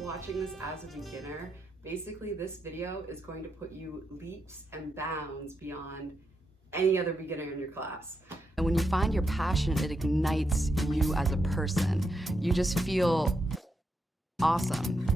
watching this as a beginner, basically this video is going to put you leaps and bounds beyond any other beginner in your class. And when you find your passion, it ignites you as a person. You just feel awesome.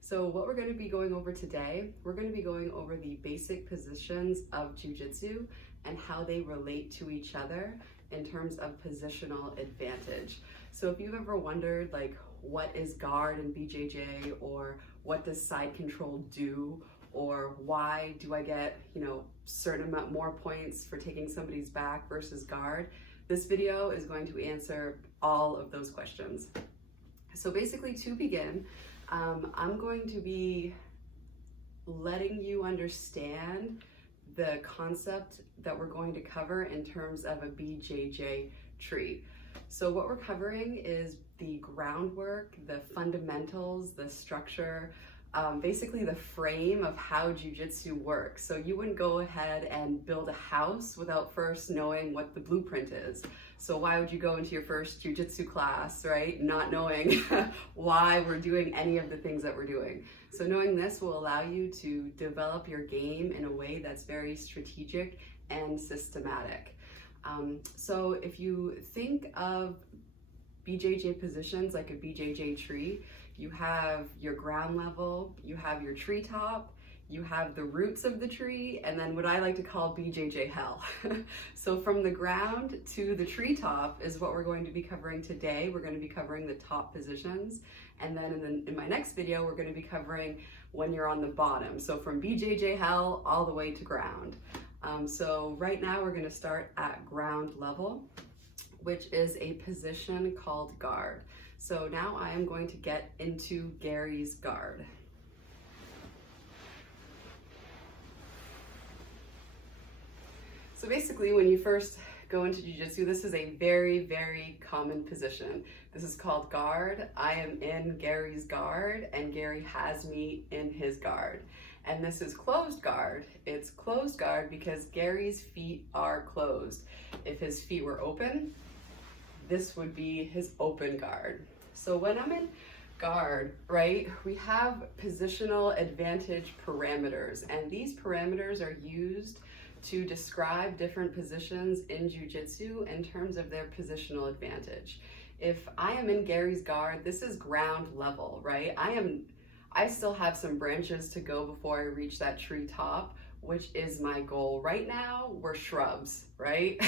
So what we're going to be going over today, we're going to be going over the basic positions of Jiu-Jitsu and how they relate to each other in terms of positional advantage. So if you've ever wondered, like, what is guard in BJJ, or what does side control do, or why do I get, certain amount more points for taking somebody's back versus guard, this video is going to answer all of those questions. So basically, to begin, I'm going to be letting you understand the concept that we're going to cover in terms of a BJJ tree. So what we're covering is the groundwork, the fundamentals, the structure, basically the frame of how Jiu-Jitsu works. So you wouldn't go ahead and build a house without first knowing what the blueprint is. So why would you go into your first Jiu-Jitsu class, right, not knowing why we're doing any of the things that we're doing? So knowing this will allow you to develop your game in a way that's very strategic and systematic. So if you think of BJJ positions like a BJJ tree, you have your ground level, you have your treetop, you have the roots of the tree, and then what I like to call BJJ hell. So from the ground to the treetop is what we're going to be covering today. We're going to be covering the top positions, and then in my next video, we're going to be covering when you're on the bottom. So from BJJ hell all the way to ground. So right now we're going to start at ground level, which is a position called guard. So now I am going to get into Gary's guard. So basically, when you first go into Jiu-Jitsu, this is a very, very common position. This is called guard. I am in Gary's guard, and Gary has me in his guard. And this is closed guard. It's closed guard because Gary's feet are closed. If his feet were open, this would be his open guard. So when I'm in guard, right, we have positional advantage parameters, and these parameters are used to describe different positions in Jiu-Jitsu in terms of their positional advantage. If I am in Gary's guard, this is ground level, right? I still have some branches to go before I reach that tree top, which is my goal. Right now, we're shrubs, right?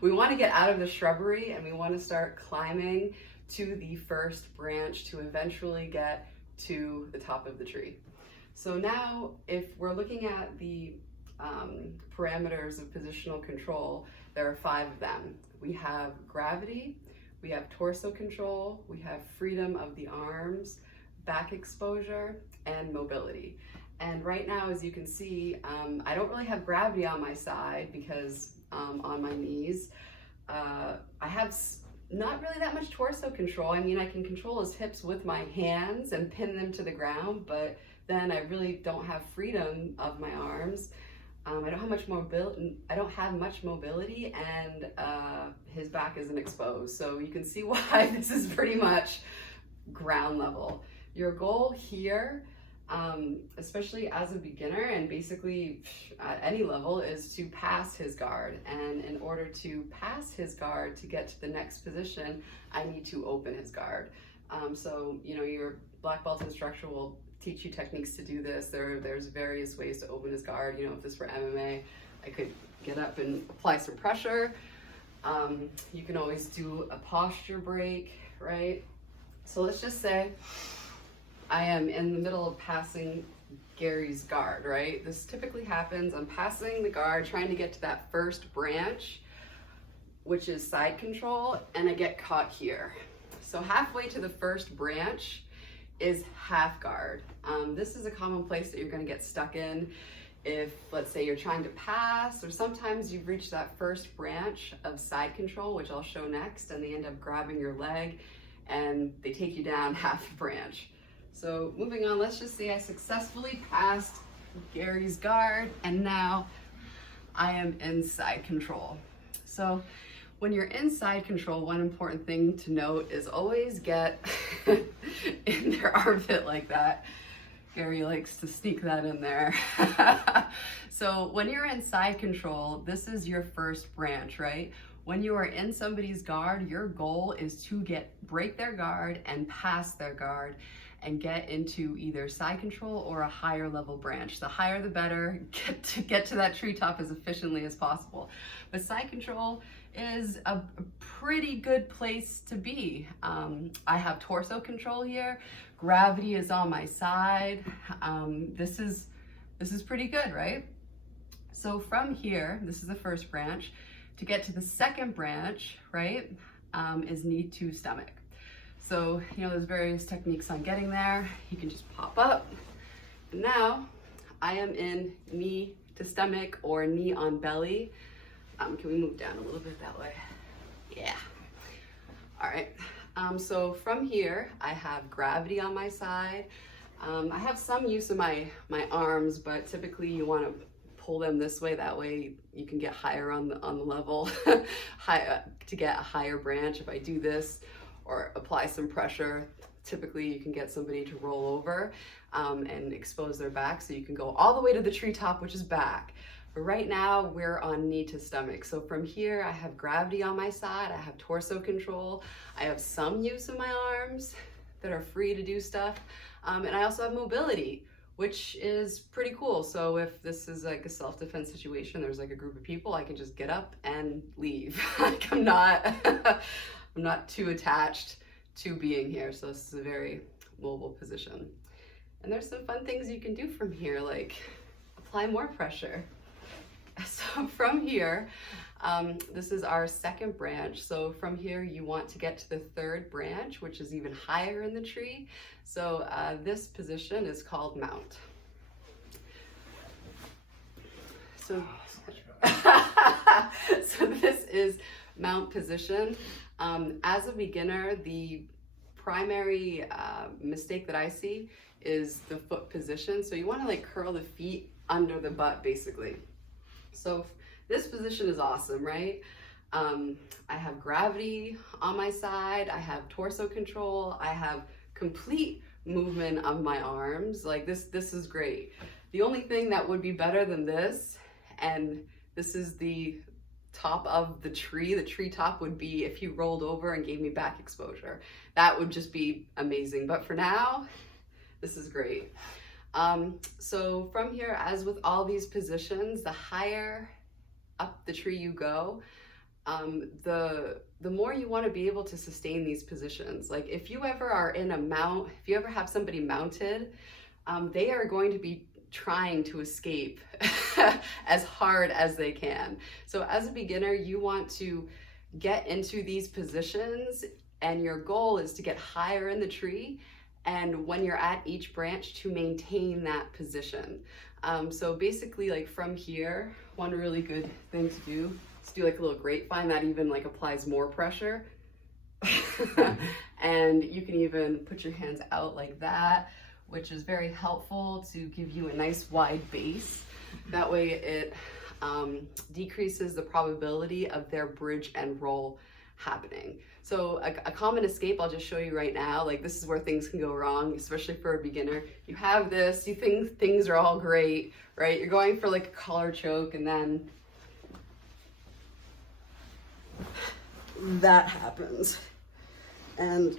We want to get out of the shrubbery and we want to start climbing to the first branch to eventually get to the top of the tree. So now, if we're looking at the parameters of positional control, there are 5 of them. We have gravity, we have torso control, we have freedom of the arms, back exposure, and mobility. And right now, as you can see, I don't really have gravity on my side because on my knees. I have not really that much torso control. I mean, I can control his hips with my hands and pin them to the ground, but then I really don't have freedom of my arms. I don't have much mobility, and his back isn't exposed. So you can see why this is pretty much ground level. Your goal here, especially as a beginner and basically at any level, is to pass his guard. And in order to pass his guard to get to the next position, I need to open his guard. So, your black belt instructor will teach you techniques to do this. There's various ways to open his guard. If this were MMA, I could get up and apply some pressure. You can always do a posture break, right? So let's just say I am in the middle of passing Gary's guard, right? This typically happens. I'm passing the guard, trying to get to that first branch, which is side control, and I get caught here. So halfway to the first branch is half guard. This is a common place that you're going to get stuck in if, let's say, you're trying to pass, or sometimes you've reached that first branch of side control, which I'll show next, and they end up grabbing your leg and they take you down half the branch. So moving on, let's just say I successfully passed Gary's guard, and now I am in side control. So when you're in side control, one important thing to note is always get your armpit like that. Gary likes to sneak that in there. So when you're in side control, this is your first branch, right? When you are in somebody's guard, your goal is to break their guard and pass their guard and get into either side control or a higher level branch. The higher the better, get to that treetop as efficiently as possible. But side control is a pretty good place to be. I have torso control here. Gravity is on my side. This is pretty good, right? So from here, this is the first branch. To get to the second branch, right, is knee to stomach. So, you know, there's various techniques on getting there. You can just pop up. And now I am in knee to stomach or knee on belly. Can we move down a little bit that way? Yeah. All right. So from here, I have gravity on my side. I have some use of my arms, but typically you want to pull them this way. That way you can get higher on the level, to get a higher branch. If I do this or apply some pressure, typically you can get somebody to roll over and expose their back, so you can go all the way to the treetop, which is back. But right now we're on knee to stomach. So from here, I have gravity on my side, I have torso control, I have some use of my arms that are free to do stuff, and I also have mobility, which is pretty cool. So if this is like a self-defense situation, there's like a group of people, I can just get up and leave. Like I'm not too attached to being here. So this is a very mobile position. And there's some fun things you can do from here, like apply more pressure. So from here, this is our second branch. So from here, you want to get to the third branch, which is even higher in the tree. So this position is called mount. So, so this is mount position. As a beginner, the primary mistake that I see is the foot position. So you want to like curl the feet under the butt, basically. So this position is awesome, right? I have gravity on my side, I have torso control, I have complete movement of my arms. Like this is great. The only thing that would be better than this, and this is the top of the tree top would be if you rolled over and gave me back exposure. That would just be amazing. But for now, this is great. So from here, as with all these positions, the higher up the tree you go, the more you want to be able to sustain these positions. Like if you ever are in a mount, if you ever have somebody mounted, they are going to be trying to escape as hard as they can. So as a beginner, you want to get into these positions, and your goal is to get higher in the tree, and when you're at each branch, to maintain that position. So basically, like from here, one really good thing to do is do like a little grapevine that even like applies more pressure. And you can even put your hands out like that, which is very helpful to give you a nice wide base. That way it decreases the probability of their bridge and roll happening. So a common escape, I'll just show you right now, like this is where things can go wrong, especially for a beginner. You have this, you think things are all great, right? You're going for like a collar choke, and then that happens. And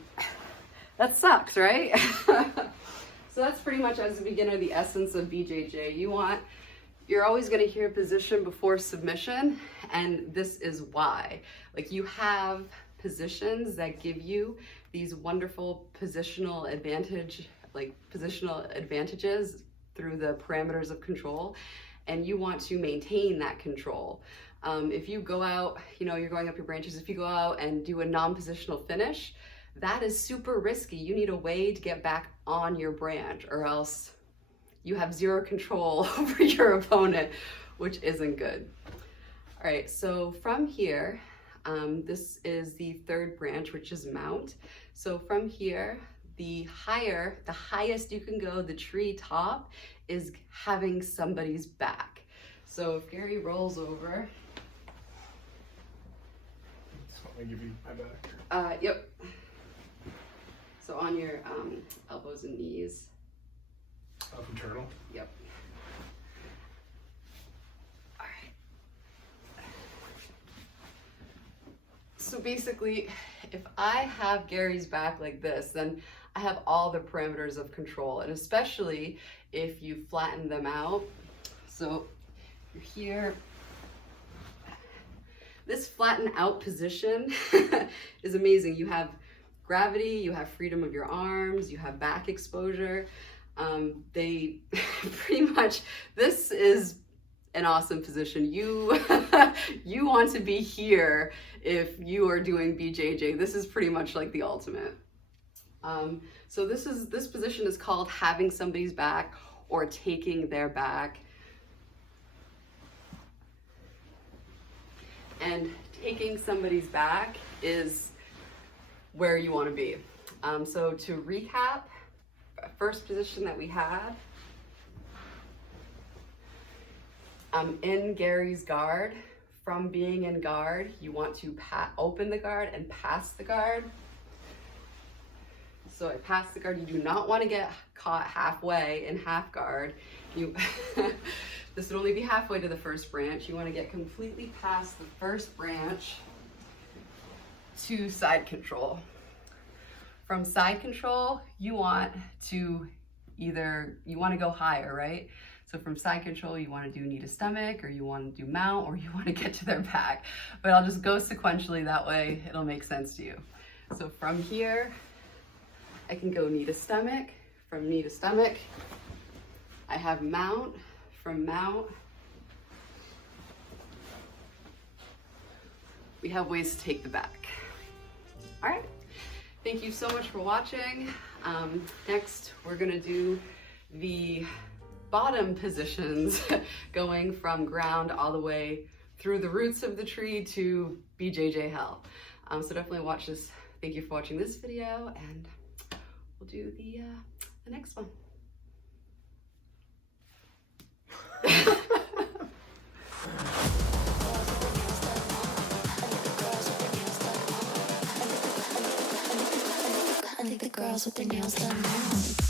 that sucks, right? So that's pretty much, as a beginner, the essence of BJJ. You're always going to hear position before submission, and this is why. Like you have positions that give you these wonderful positional advantages through the parameters of control, and you want to maintain that control. If you go out, you're going up your branches, if you go out and do a non-positional finish, that is super risky. You need a way to get back on your branch, or else you have zero control over your opponent, which isn't good. All right, so from here, this is the third branch, which is mount. So from here, the highest you can go, the tree top, is having somebody's back. So if Gary rolls over. Just want me to give you my back. Yep. So on your elbows and knees. Up and turtle? Yep. All right. So basically, if I have Gary's back like this, then I have all the parameters of control, and especially if you flatten them out. So you're here. This flatten out position is amazing. You have gravity, you have freedom of your arms, you have back exposure. They pretty much, this is an awesome position. You you want to be here if you are doing BJJ. This is pretty much like the ultimate. So this position is called having somebody's back or taking their back. And taking somebody's back is where you want to be. So to recap, first position that we had, in Gary's guard. From being in guard, you want to open the guard and pass the guard. So I pass the guard. You do not want to get caught halfway in half guard. This would only be halfway to the first branch. You want to get completely past the first branch to side control. From side control, you want to go higher, right? So from side control, you want to do knee to stomach, or you want to do mount, or you want to get to their back. But I'll just go sequentially, that way it'll make sense to you. So from here, I can go knee to stomach. From knee to stomach, I have mount. From mount, we have ways to take the back. All right, thank you so much for watching. Next, we're gonna do the bottom positions going from ground all the way through the roots of the tree to BJJ hell. So definitely watch this. Thank you for watching this video, and we'll do the next one. I think the girls with their nails done now.